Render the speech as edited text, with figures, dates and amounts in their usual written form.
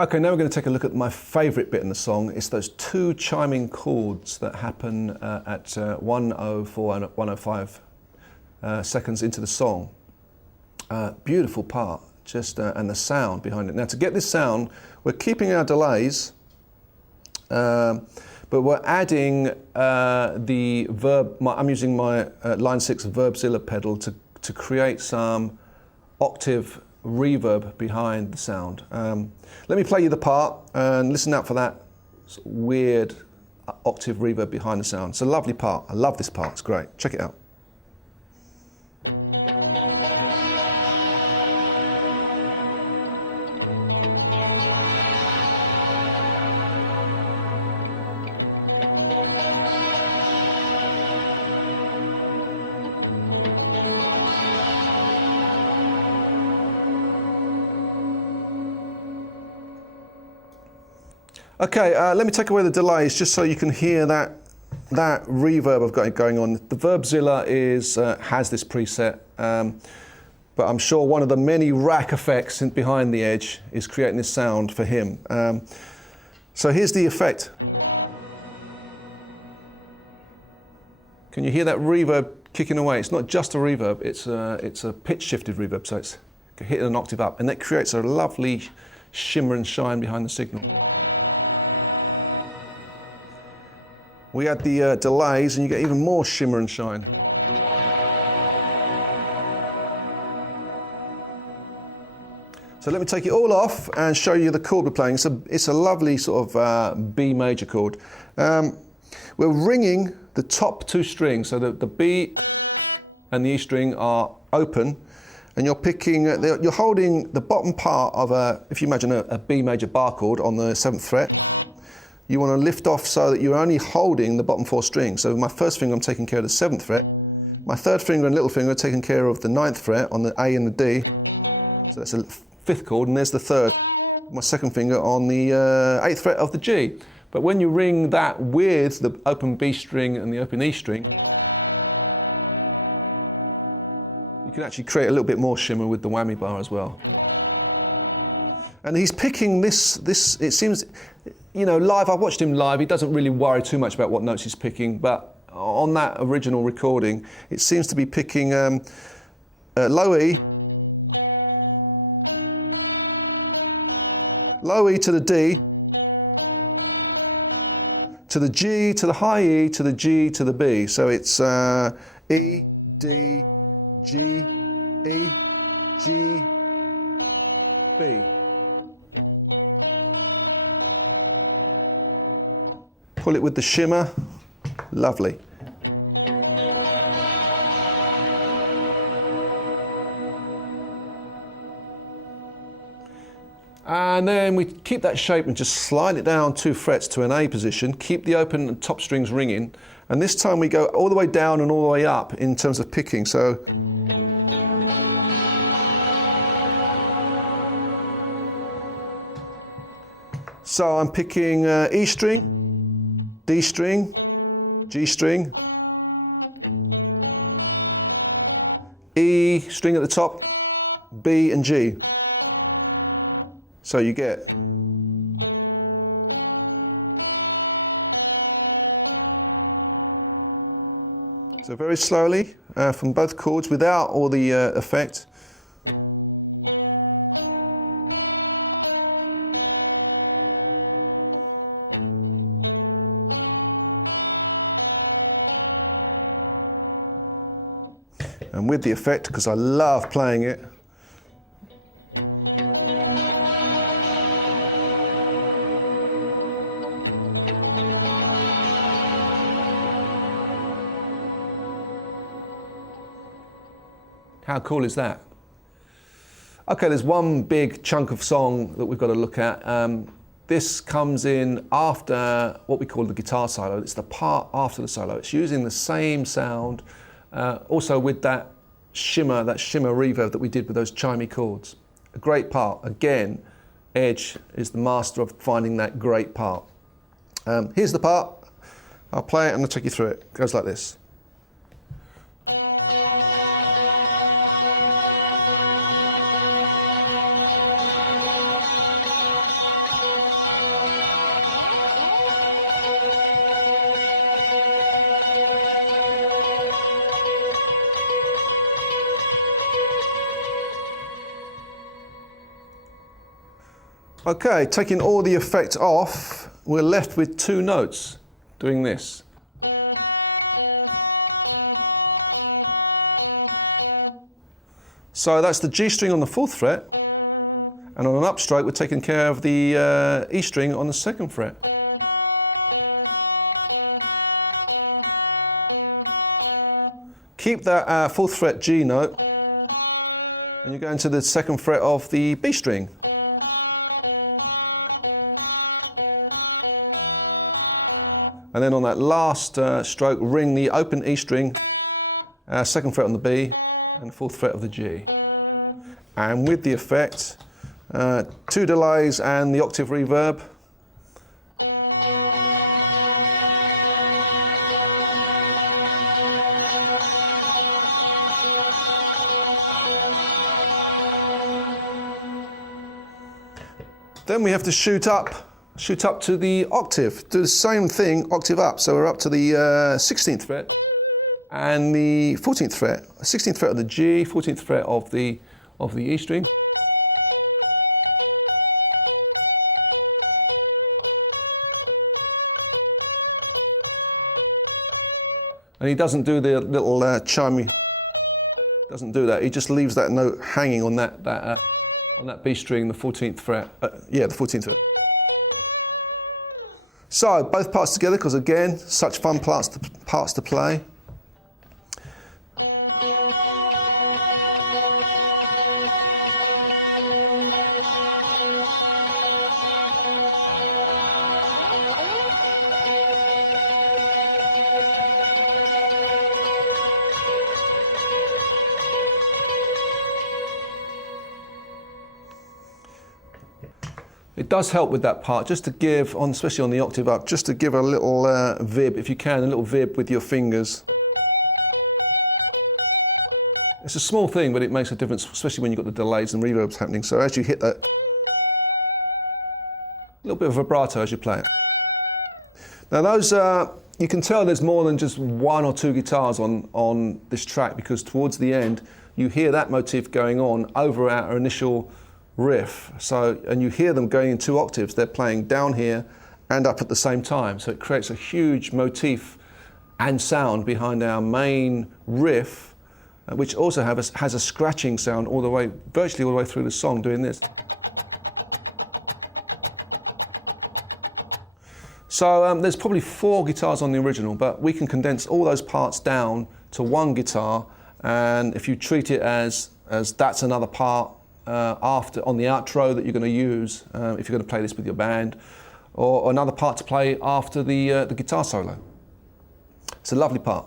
Okay, now we're going to take a look at my favourite bit in the song. It's those two chiming chords that happen at 104 and 105 seconds into the song. Beautiful part, and the sound behind it. Now, to get this sound, we're keeping our delays, but we're adding the verb. I'm using my line 6 Verbzilla pedal to create some octave reverb behind the sound. Let me play you the part and listen out for that weird octave reverb behind the sound. It's a lovely part. I love this part. It's great. Check it out. Okay, let me take away the delays just so you can hear that reverb I've got going on. The Verbzilla has this preset, but I'm sure one of the many rack effects behind the Edge is creating this sound for him. So here's the effect. Can you hear that reverb kicking away? It's not just a reverb, it's a pitch shifted reverb, so it's hitting an octave up, and that creates a lovely shimmer and shine behind the signal. We add the delays and you get even more shimmer and shine. So let me take it all off and show you the chord we're playing. It's a lovely sort of B major chord. We're ringing the top two strings, so the B and the E string are open, and you're picking, you're holding the bottom part of if you imagine a B major bar chord on the 7th fret. You want to lift off so that you're only holding the bottom 4 strings. So with my first finger, I'm taking care of the 7th fret. My third finger and little finger are taking care of the 9th fret on the A and the D. So that's a 5th chord, and there's the 3rd. My second finger on the 8th fret of the G. But when you ring that with the open B string and the open E string, you can actually create a little bit more shimmer with the whammy bar as well. And he's picking this, it seems, you know, live, I've watched him live, he doesn't really worry too much about what notes he's picking, but on that original recording, it seems to be picking low E to the D, to the G, to the high E, to the G, to the B. So it's E, D, G, E, G, B. Pull it with the shimmer, lovely. And then we keep that shape and just slide it down 2 frets to an A position, keep the open and top strings ringing, and this time we go all the way down and all the way up in terms of picking. So I'm picking E string, D string, G string, E string at the top, B and G. So you get so very slowly from both chords without all the effect. And with the effect, because I love playing it. How cool is that? Okay, there's one big chunk of song that we've got to look at. This comes in after what we call the guitar solo. It's the part after the solo. It's using the same sound, also with that shimmer reverb that we did with those chimey chords. A great part. Again, Edge is the master of finding that great part. Here's the part. I'll play it and I'll take you through it. It goes like this. Okay, taking all the effect off, we're left with two notes doing this. So that's the G string on the 4th fret, and on an upstroke we're taking care of the E string on the 2nd fret. Keep that 4th fret G note, and you go into the 2nd fret of the B string. And then on that last stroke, ring the open E string, 2nd fret on the B, and 4th fret of the G. And with the effect, 2 delays and the octave reverb. Then we have to shoot up to the octave. Do the same thing, octave up. So we're up to the 16th fret and the 14th fret. 16th fret of the G, 14th fret of the E string. And he doesn't do the little chimey. Doesn't do that. He just leaves that note hanging on that B string, the 14th fret. Yeah, the 14th fret. So both parts together, because again, such fun parts to play. It does help with that part, just to give, especially on the octave up, just to give a little vib, if you can, a little vib with your fingers. It's a small thing, but it makes a difference, especially when you've got the delays and reverbs happening. So as you hit that, a little bit of vibrato as you play it. Now those, you can tell there's more than just 1 or 2 guitars on this track, because towards the end, you hear that motif going on over our initial riff. So, and you hear them going in 2 octaves. They're playing down here and up at the same time. So it creates a huge motif and sound behind our main riff, which also has a scratching sound all the way, virtually all the way through the song, doing this. So there's probably 4 guitars on the original, but we can condense all those parts down to 1 guitar. And if you treat it as that's another part after on the outro that you're going to use if you're going to play this with your band, or another part to play after the guitar solo. It's a lovely part.